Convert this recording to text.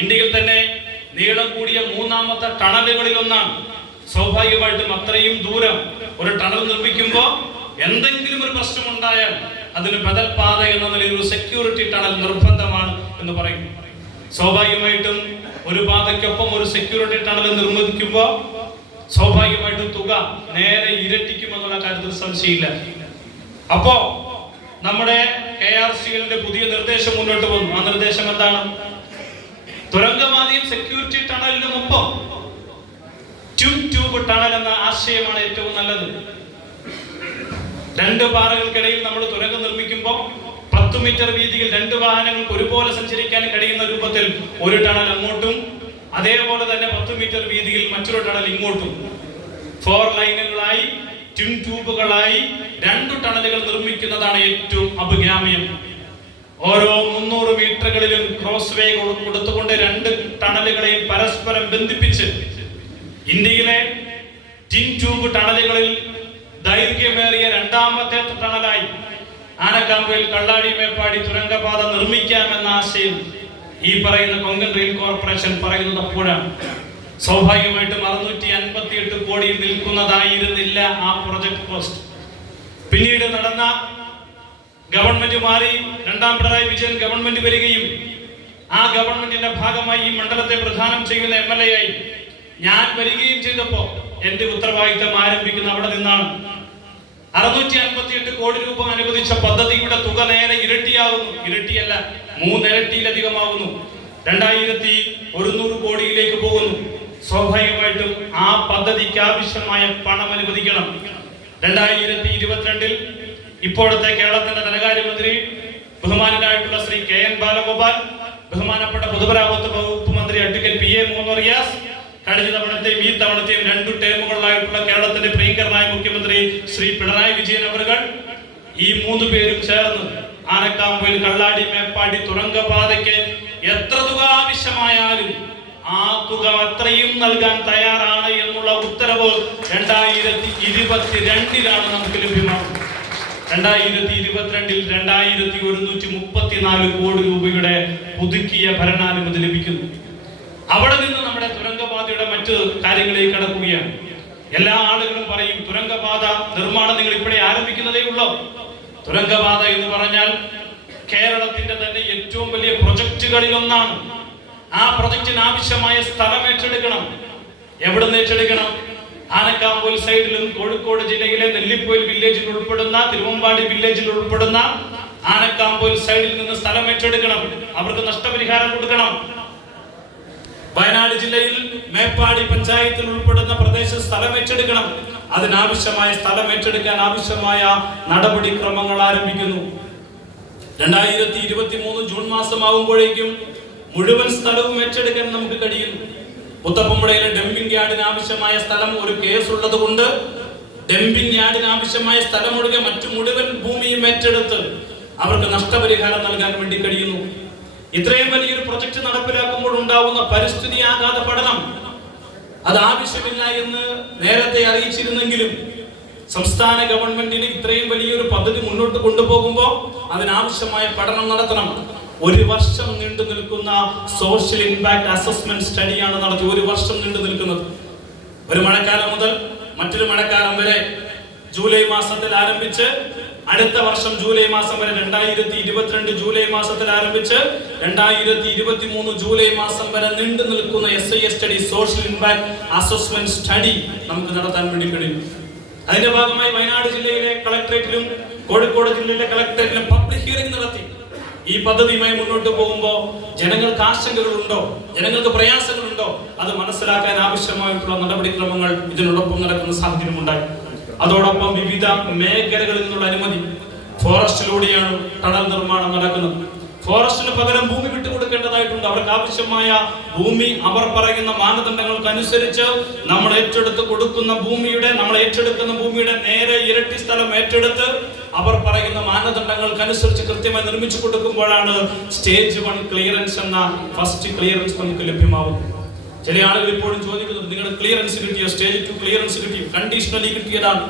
ഇന്ത്യയിൽ തന്നെ നീളം കൂടിയ മൂന്നാമത്തെ ടണലുകളിൽ ഒന്നാണ്. സ്വാഭാവികമായിട്ടും അത്രയും ദൂരം ഒരു ടണൽ നിർമ്മിക്കുമ്പോൾ എന്തെങ്കിലും ഒരു പ്രശ്നം ഉണ്ടായാൽ അതിന് ബദൽ പാത എന്ന നിലയിൽ ഒരു സെക്യൂരിറ്റി ടണൽ നിർബന്ധമാണ് എന്ന് പറയും. സ്വാഭാവികമായിട്ടും ഒരു പാതയ്ക്കൊപ്പം ഒരു സെക്യൂരിറ്റി ടണൽ നിർമ്മിക്കുമ്പോൾ സ്വാഭാവികമായിട്ടും തുക നേരെ ഇരട്ടിക്കുമെന്നുള്ള കാര്യത്തിൽ സംശയമില്ല. അപ്പോ നമ്മുടെ KRCLന്റെ പുതിയ നിർദ്ദേശം മുന്നോട്ട് വന്നു. ആ നിർദ്ദേശം എന്താണ്? തുരങ്കപാതയും സെക്യൂരിറ്റി ടണലിനും ഒപ്പം ട്യൂബ് ടണൽ എന്ന ആശയമാണ് ഏറ്റവും നല്ലത്. രണ്ട് പാറകൾക്കിടയിൽ നമ്മൾ തുരങ്കം നിർമ്മിക്കുമ്പോൾ 10 മീറ്റർ വീതിയിൽ 2 വാഹനങ്ങൾക്ക് ഒരുപോലെ സഞ്ചരിക്കാൻ കഴിയുന്ന രൂപത്തിൽ ഒരു ടണൽ അങ്ങോട്ടും, അതേപോലെ തന്നെ 10 മീറ്റർ വീതിയിൽ മറ്റൊരു ടണൽ ഇങ്ങോട്ടും 4 ലൈനുകളായി ട്യൂബുകളായി 2 ടണലുകൾ നിർമ്മിക്കുന്നതാണ് ഏറ്റവും അഭികാമ്യം. ഓരോ 300 മീറ്ററുകളിലും ക്രോസ് വേ കൊടുത്തുകൊണ്ട് 2 ടണലുകളെയും പരസ്പരം ബന്ധിപ്പിച്ച് ഇന്ത്യയിലെ ട്യൂബ് ടണലുകളിൽ ദൈർഘ്യമേറിയ 2ാമത്തെ ടണലായി ആനക്കാമ്പയിൽ കള്ളാടി മേപ്പാടി തുരങ്കപാത നിർമ്മിക്കാമെന്ന ആശയം ഈ പറയുന്ന കൊങ്കൺ റെയിൽ കോർപ്പറേഷൻ പറയുന്നത് അപ്പോഴാണ്. സ്വാഭാവികമായിട്ടും 658 കോടിയിൽ നിൽക്കുന്നതായിരുന്നില്ല ആ പ്രൊജക്ട് കോസ്റ്റ്. പിന്നീട് നടന്ന ഗവൺമെന്റ് മാറി 2ാം പിണറായി വിജയൻ ഗവൺമെന്റ് വരികയും ആ ഗവൺമെന്റിന്റെ ഭാഗമായി ഈ മണ്ഡലത്തെ പ്രധാനം ചെയ്യുന്ന MLA ആയി ഞാൻ വരികയും ചെയ്തപ്പോ എന്റെ ഉത്തരവാദിത്തം ആരംഭിക്കുന്ന അവിടെ നിന്നാണ്. 658 കോടി രൂപ അനുവദിച്ച പദ്ധതിയുടെ തുക നേരെ ഇരട്ടിയാകുന്നു. ഇരട്ടിയല്ല, 3 ഇരട്ടിയിലധികമാകുന്നു. 2100 കോടിയിലേക്ക് പോകുന്നു. സ്വാഭാവികമായിട്ടും ആ പദ്ധതിക്ക് ആവശ്യമായ പണം അനുവദിക്കണം. 2022 ഇപ്പോഴത്തെ കേരളത്തിന്റെ ധനകാര്യമന്ത്രി ബഹുമാനായിട്ടുള്ള ശ്രീ KN ബാലഗോപാൽ, ബഹുമാനപ്പെട്ട പൊതുമരാമത്ത് വകുപ്പ് മന്ത്രി അഡ്വക്കേറ്റ് PA മുഹമ്മദ് റിയാസ്, കഴിഞ്ഞ തവണത്തെയും ഈ തവണത്തെയും 2 ടേമുകളിലായിട്ടുള്ള കേരളത്തിന്റെ പ്രിയങ്കരനായ മുഖ്യമന്ത്രി ശ്രീ പിണറായി വിജയൻ അവர்கள் ഈ 3 പേരും ചേർന്ന് ആനക്കാമ്പയിൽ കള്ളാടി മേപ്പാടി തുരങ്കപാതയ്ക്ക് എത്ര തുക ആവശ്യമായാലും ആ തുക അത്രയും നൽകാൻ തയ്യാറാണ് എന്നുള്ള ഉത്തരവ് 2022 നമുക്ക് ലഭ്യമാകും. 2022 2134 കോടി രൂപയുടെ പുതുക്കിയ ഭരണാനുമതി ലഭിക്കുന്നു. അവിടെ നിന്ന് നമ്മുടെ തുരങ്കപാതയുടെ മറ്റ് കാര്യങ്ങളിലേക്ക് കടക്കുകയാണ്. എല്ലാ ആളുകളും പറയും തുരങ്കപാത നിർമ്മാണം നിങ്ങൾ ഇപ്പോഴേ ആരംഭിക്കുന്നതേ ഉള്ളൂ. തുരങ്കപാത എന്ന് പറഞ്ഞാൽ കേരളത്തിന്റെ തന്നെ ഏറ്റവും വലിയ പ്രൊജക്ടുകളിൽ ഒന്നാണ്. ആ പ്രൊജക്ടിന് ആവശ്യമായ സ്ഥലം ഏറ്റെടുക്കണം. എവിടെ നിന്ന് ഏറ്റെടുക്കണം? ആനക്കാമ്പൊയിൽ സൈഡിലും കോഴിക്കോട് ജില്ലയിലെ നെല്ലിപ്പൊയിൽ വില്ലേജിൽ ഉൾപ്പെടുന്ന തിരുവമ്പാടി വില്ലേജിൽ ഉൾപ്പെടുന്ന ആനക്കാമ്പൊയിൽ സൈഡിൽ നിന്ന് സ്ഥലം ഏറ്റെടുക്കണം. അവർക്ക് നഷ്ടപരിഹാരം കൊടുക്കണം. വയനാട് ജില്ലയിൽ മേപ്പാടി പഞ്ചായത്തിൽ ഉൾപ്പെടുന്ന പ്രദേശത്ത് സ്ഥലം ഏറ്റെടുക്കണം. അതിനാവശ്യമായ സ്ഥലം ഏറ്റെടുക്കാൻ ആവശ്യമായ നടപടിക്രമങ്ങൾ ആരംഭിക്കുന്നു. 2023 ജൂൺ മാസമാകുമ്പോഴേക്കും മുഴുവൻ സ്ഥലവും ഏറ്റെടുക്കാൻ നമുക്ക് കഴിയുന്നു. മുത്തപ്പമ്പുഴയിലെ ഡംപിംഗ് യാർഡിന് ആവശ്യമായ സ്ഥലം ഒരു കേസ് ഉള്ളത് കൊണ്ട് ഡംപിംഗ് യാർഡിന് ആവശ്യമായ സ്ഥലം ഒഴികെ മറ്റു മുഴുവൻ ഭൂമിയും ഏറ്റെടുത്ത് അവർക്ക് നഷ്ടപരിഹാരം നൽകാൻ വേണ്ടി കഴിയുന്നു. ഇത്രയും വലിയൊരു പ്രൊജക്ട് നടപ്പിലാക്കുമ്പോൾ ഉണ്ടാവുന്ന പരിസ്ഥിതി ആഘാത പഠനം അത് ആവശ്യമില്ല എന്ന് നേരത്തെ അറിയിച്ചിരുന്നെങ്കിലും സംസ്ഥാന ഗവൺമെന്റിന് ഇത്രയും വലിയൊരു പദ്ധതി മുന്നോട്ട് കൊണ്ടുപോകുമ്പോൾ അതിനാവശ്യമായ പഠനം നടത്തണം. 1 വർഷം നീണ്ടു നിൽക്കുന്ന സോഷ്യൽ ഇമ്പാക്ട് അസസ്മെന്റ് സ്റ്റഡിയാണ് നടത്തി. 1 വർഷം നീണ്ടു നിൽക്കുന്നത്. ഒരു മഴക്കാലം മുതൽ മറ്റൊരു മഴക്കാലം വരെ ജൂലൈ മാസത്തിൽ ആരംഭിച്ച് അടുത്ത വർഷം ജൂലൈ മാസം വരെ 2022 ജൂലൈ മാസത്തിൽ ആരംഭിച്ച് 2023 ജൂലൈ മാസം വരെ നീണ്ടു നിൽക്കുന്ന SIS study, social impact assessment study നമുക്ക് നടത്താൻ വേണ്ടി കഴിയും. അതിന്റെ ഭാഗമായി വയനാട് ജില്ലയിലെ കളക്ടറേറ്റിലും കോഴിക്കോട് ജില്ലയിലെ കളക്ടറേറ്റിലും പബ്ലിക് ഹിയറിംഗ് നടത്തി. ഈ പദ്ധതിയുമായി മുന്നോട്ട് പോകുമ്പോൾ ജനങ്ങൾക്ക് ആശങ്കകളുണ്ടോ, ജനങ്ങൾക്ക് പ്രയാസങ്ങളുണ്ടോ, അത് മനസ്സിലാക്കാൻ ആവശ്യമായിട്ടുള്ള നടപടിക്രമങ്ങൾ ഇതിനോടൊപ്പം നടക്കുന്ന സാഹചര്യം ഉണ്ടായി. അതോടൊപ്പം വിവിധ മേഖലകളിൽ നിന്നുള്ള അനുമതി. ഫോറസ്റ്റിലൂടെയാണ് ടണൽ നിർമ്മാണം നടക്കുന്നത്. ഫോറസ്റ്റിന് പകരം ഭൂമി വിട്ടുകൊടുക്കേണ്ടതായിട്ടുണ്ട്. അവർക്ക് ആവശ്യമായ ഭൂമി അവർ പറയുന്ന മാനദണ്ഡങ്ങൾക്ക് അനുസരിച്ച് നമ്മൾ ഏറ്റെടുക്കുന്ന ഭൂമിയുടെ നേരെ ഇരട്ടി സ്ഥലം ഏറ്റെടുത്ത് അവർ പറയുന്ന മാനദണ്ഡങ്ങൾക്കനുസരിച്ച് കൃത്യമായി നിർമ്മിച്ചു കൊടുക്കുമ്പോഴാണ് സ്റ്റേജ് 1 ക്ലിയറൻസ് എന്ന ഫസ്റ്റ് ക്ലിയറൻസ് നമുക്ക് ലഭ്യമാവുന്നത്. ചില ആളുകൾ ഇപ്പോഴും ചോദിക്കുന്നത് നിങ്ങളുടെ ക്ലിയറൻസ് കിട്ടിയോ, സ്റ്റേജ് 2 ക്ലിയറൻസ് കിട്ടിയോ? കണ്ടീഷണലി കിട്ടിയതാണ്.